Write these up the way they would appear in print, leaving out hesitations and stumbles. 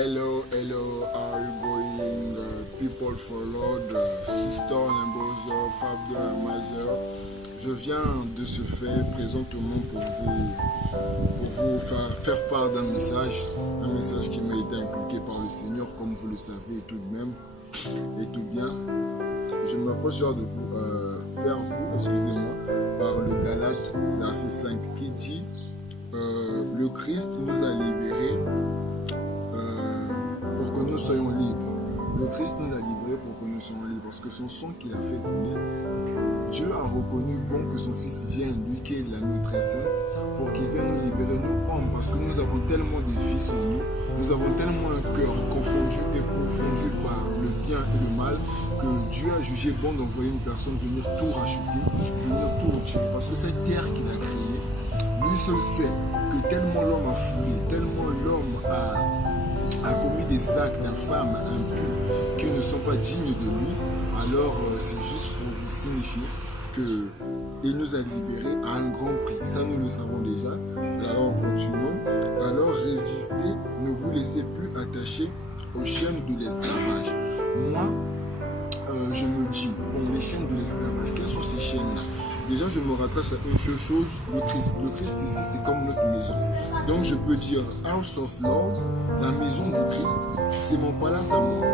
Hello, how are you going? People for Lord, sister and brother, father, mother. Je viens de ce fait présentement pour vous faire part d'un message qui m'a été inculqué par le Seigneur, comme vous le savez tout de même, et tout bien. Je m'approche de vous, vers vous, excusez-moi, par le Galate, verset 5, qui dit le Christ nous a libérés pour que nous soyons libres. Le Christ nous a libérés pour que nous soyons libres, parce que son sang qu'il a fait couler, Dieu a reconnu bon que son Fils vienne, lui qui est l'agneau très saint, pour qu'il vienne nous libérer, nous hommes, parce que nous avons tellement de vices en nous, nous avons tellement un cœur confondu et confondu par le bien et le mal, que Dieu a jugé bon d'envoyer une personne venir tout racheter, venir tout retirer, parce que cette terre qu'il a créée, lui seul sait que tellement l'homme a foulé, tellement l'homme a commis des actes d'infâmes, impurs, qui ne sont pas dignes de lui, alors c'est juste pour vous signifier qu'il nous a libérés à un grand prix. Ça, nous le savons déjà. Alors, continuons. Alors, résistez, ne vous laissez plus attacher aux chaînes de l'esclavage. Moi, je me dis, bon, les chaînes de l'esclavage, quelles sont ces chaînes-là? Déjà, je me rattache à une seule chose, le Christ. Le Christ ici, c'est comme notre maison. Donc, je peux dire House of Lord, la maison du Christ, c'est mon palace à moi.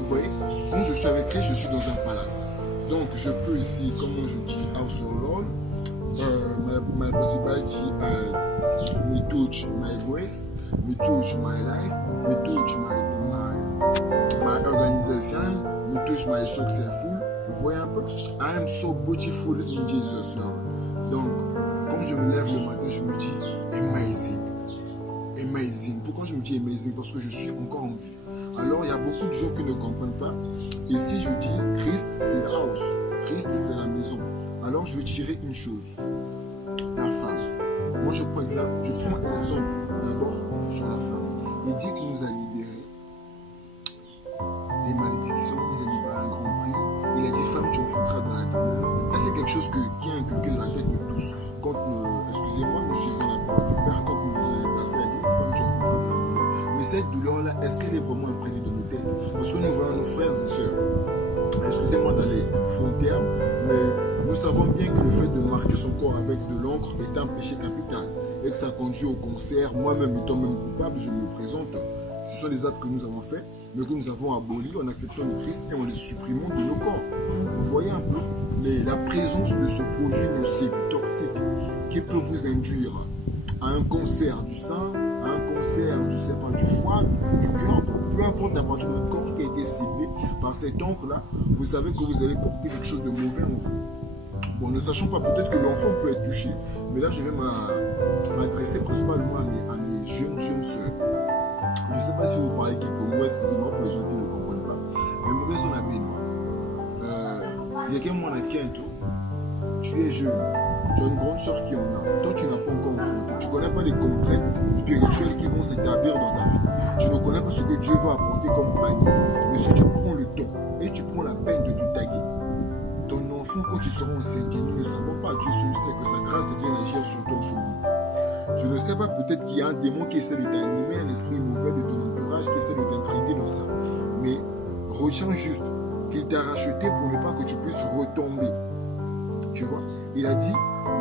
Vous voyez? Quand je suis avec Christ, je suis dans un palace. Donc, je peux ici, comme je dis House of Lord, my possibility me touch my grace, me touch my life, me touch my organization, me touch my successful. Vous voyez un peu? I am so beautiful in Jesus now. Donc, quand je me lève le matin, je me dis amazing. Amazing. Pourquoi je me dis amazing? Parce que je suis encore en vie. Alors, il y a beaucoup de gens qui ne comprennent pas. Et si je dis Christ, c'est la house. Christ, c'est la maison. Alors, je vais tirer une chose. La femme. Moi, je prends l'exemple d'abord sur la femme. Il dit qu'il nous a libérés des malédictions, il nous a libérés à un grand prix. Il a dit, femme, tu enfanteras dans la douleur. Là, c'est quelque chose qui est inculqué dans la tête de tous. Quand, excusez-moi, nous suivons la parole du Père, quand nous allons passer, il a dit, femme, tu enfanteras dans la douleur. Mais cette douleur-là, est-ce qu'elle est vraiment imprégnée de nos têtes? Parce que nous voyons nos frères et sœurs, excusez-moi d'aller fond terme, mais nous savons bien que le fait de marquer son corps avec de l'encre est un péché capital et que ça conduit au cancer. Moi-même étant même coupable, je me présente. Ce sont des actes que nous avons faits, mais que nous avons abolis en acceptant le Christ et en les supprimant de nos corps. Vous voyez un peu la présence de ce produit nocif, toxique, qui peut vous induire à un cancer du sein, à un cancer, je sais pas, du foie, du cœur, peu importe la partie de notre corps qui a été ciblée par cette encre-là, vous savez que vous allez porter quelque chose de mauvais en vous. Bon, ne sachant pas, peut-être que l'enfant peut être touché, mais là, je vais m'adresser principalement à mes jeunes soeurs. Je ne sais pas si vous parlez quelques mots, excusez-moi pour les gens qui ne comprennent pas. Mais mon raison la béninois. Il y a quelqu'un qui a qui tout. Tu es jeune. Tu as une grande soeur qui en a. Toi, tu n'as pas encore enfanté. Tu ne connais pas les contraintes spirituelles qui vont s'établir dans ta vie. Tu ne connais pas ce que Dieu va apporter comme panier. Mais si tu prends le temps et tu prends la peine de te taguer, ton enfant, quand tu seras enceinte, nous ne savons pas. Dieu seul sait que sa grâce vient agir sur ton souvenir. Je ne sais pas, peut-être qu'il y a un démon qui essaie de t'animer, un esprit mauvais de ton entourage qui essaie de t'intriguer dans ça. Mais retiens juste qu'il t'a racheté pour ne pas que tu puisses retomber. Tu vois? Il a dit,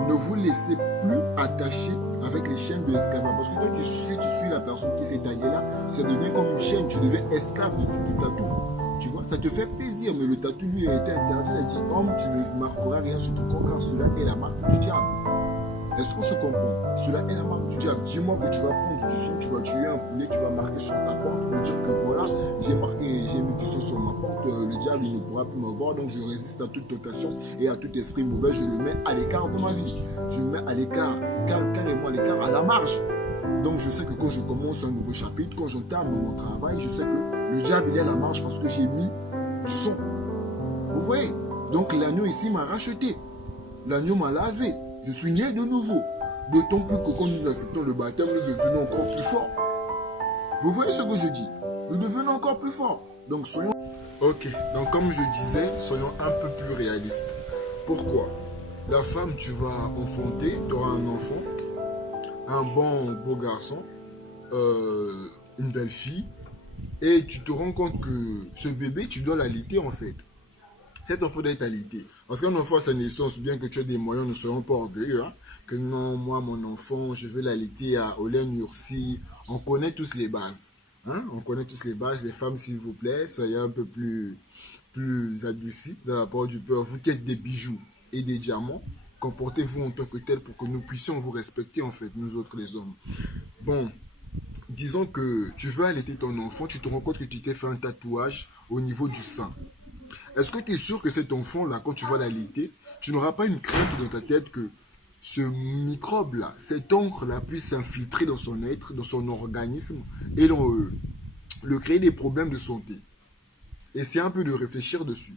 ne vous laissez plus attacher avec les chaînes de l'esclavage. Parce que toi, si tu suis la personne qui s'est taillée là, ça devient comme une chaîne, tu deviens esclave du tatou. Tu vois? Ça te fait plaisir, mais le tatou, lui, a été interdit. Il a dit, homme, tu ne marqueras rien sur ton corps car cela est la marque du diable. Est-ce qu'on se comprend? Cela est la marque du diable. Dis-moi que tu vas prendre du sang, tu vas tuer un poulet, tu vas marquer sur ta porte pour dire que voilà, j'ai mis du sang sur ma porte, le diable il ne pourra plus me voir, donc je résiste à toute tentation et à tout esprit mauvais, je le mets à l'écart de ma vie. Je le mets à l'écart, carrément à l'écart, à la marge. Donc je sais que quand je commence un nouveau chapitre, quand j'entame mon travail, je sais que le diable il est à la marge parce que j'ai mis du sang. Vous voyez? Donc l'agneau ici m'a racheté. L'agneau m'a lavé. Je suis né de nouveau. D'autant plus que quand nous acceptons le baptême, nous devenons encore plus forts. Vous voyez ce que je dis? Nous devenons encore plus forts. Donc soyons... Ok, donc comme je disais, soyons un peu plus réalistes. Pourquoi? La femme, tu vas enfanter, tu auras un enfant, un bon beau garçon. une belle fille, et tu te rends compte que ce bébé, tu dois l'allaiter en fait. Cet enfant doit être allaité. Parce qu'un enfant à sa naissance, bien que tu aies des moyens, ne soyons pas orgueilleux, hein, que non, moi, mon enfant, je veux l'allaiter au lait nourci. On connaît tous les bases. Hein? On connaît tous les bases. Les femmes, s'il vous plaît, soyez un peu plus adoucis dans la parole du peur. Vous qui êtes des bijoux et des diamants, comportez-vous en tant que tel pour que nous puissions vous respecter, en fait, nous autres les hommes. Bon, disons que tu veux allaiter ton enfant, tu te rends compte que tu t'es fait un tatouage au niveau du sein. Est-ce que tu es sûr que cet enfant-là, quand tu vas l'allaiter, tu n'auras pas une crainte dans ta tête que ce microbe-là, cette encre-là puisse s'infiltrer dans son être, dans son organisme et le créer des problèmes de santé? Et c'est un peu de réfléchir dessus.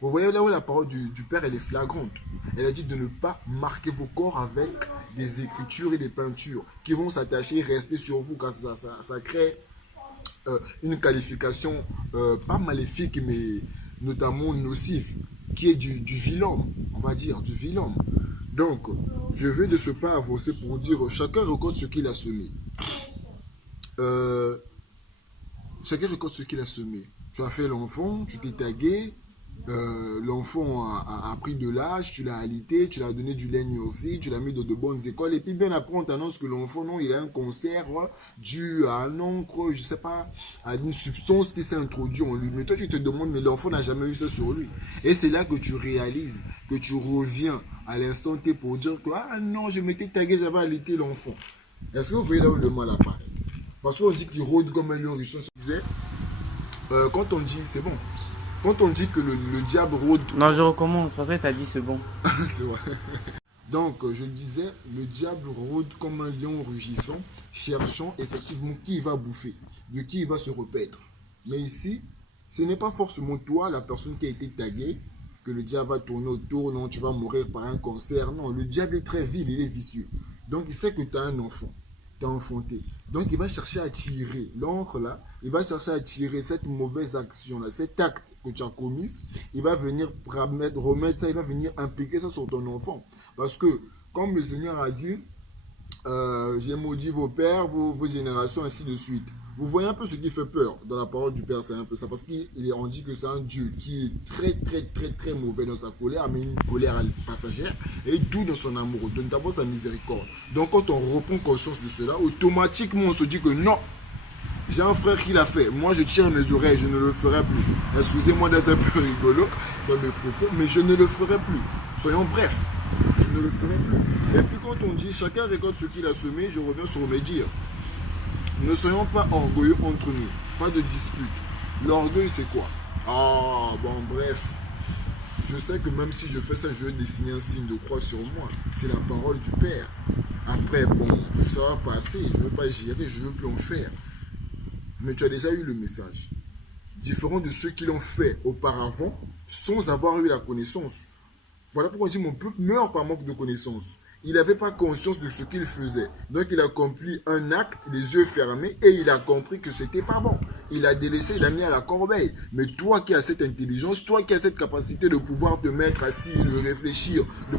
Vous voyez là où la parole du Père, elle est flagrante. Elle a dit de ne pas marquer vos corps avec des écritures et des peintures qui vont s'attacher et rester sur vous, car ça crée une qualification pas maléfique, mais notamment nocive, qui est du vilain, on va dire, du vilain. Donc, je vais de ce pas avancer pour dire, chacun récolte ce qu'il a semé. Chacun récolte ce qu'il a semé. Tu as fait l'enfant, tu t'es tagué, l'enfant a pris de l'âge, tu l'as alité, tu l'as donné du lait aussi, tu l'as mis dans de bonnes écoles, et puis bien après on t'annonce que l'enfant, non, il a un cancer dû à un encre, je sais pas, à une substance qui s'est introduite en lui. Mais toi tu te demandes, mais l'enfant n'a jamais eu ça sur lui. Et c'est là que tu réalises, que tu reviens à l'instant T pour dire que, ah non, je m'étais tagué, j'avais alité l'enfant. Est-ce que vous voyez là où le mal apparaît? Parce qu'on dit qu'il rôde comme un lion ruisseau, quand on dit, c'est bon. Quand on dit que le diable rôde... Non, je recommence, parce que tu as dit c'est bon. C'est vrai. Donc, je disais, le diable rôde comme un lion rugissant, cherchant effectivement qui il va bouffer, de qui il va se repaître. Mais ici, ce n'est pas forcément toi, la personne qui a été taguée, que le diable va tourner autour, non, tu vas mourir par un cancer. Non, le diable est très vil, il est vicieux. Donc, il sait que tu as un enfant, tu as enfanté. Donc, il va chercher à tirer l'encre là, il va chercher à tirer cette mauvaise action-là, cet acte que tu as commis, il va venir remettre ça, il va venir impliquer ça sur ton enfant. Parce que, comme le Seigneur a dit, j'ai maudit vos pères, vos générations, ainsi de suite. Vous voyez un peu ce qui fait peur dans la parole du Père, c'est un peu ça. Parce qu'on dit que c'est un Dieu qui est très, très, très, très mauvais dans sa colère, mais une colère passagère, et doux dans son amour, donne d'abord sa miséricorde. Donc, quand on reprend conscience de cela, automatiquement, on se dit que non, j'ai un frère qui l'a fait. Moi, je tire mes oreilles, je ne le ferai plus. Excusez-moi d'être un peu rigolo dans mes propos, mais je ne le ferai plus. Soyons brefs, je ne le ferai plus. Et puis quand on dit chacun récolte ce qu'il a semé, je reviens sur mes dires. Ne soyons pas orgueilleux entre nous, pas de dispute. L'orgueil, c'est quoi? Ah, bon, bref. Je sais que même si je fais ça, je vais dessiner un signe de croix sur moi. C'est la parole du Père. Après, bon, ça va passer, je ne veux pas gérer, je ne veux plus en faire. Mais tu as déjà eu le message. Différent de ceux qui l'ont fait auparavant sans avoir eu la connaissance. Voilà pourquoi on dit mon peuple meurt par manque de connaissance. Il n'avait pas conscience de ce qu'il faisait. Donc il a accompli un acte, les yeux fermés, et il a compris que c'était pas bon. Il a délaissé, il a mis à la corbeille. Mais toi qui as cette intelligence, toi qui as cette capacité de pouvoir te mettre assis, de réfléchir, de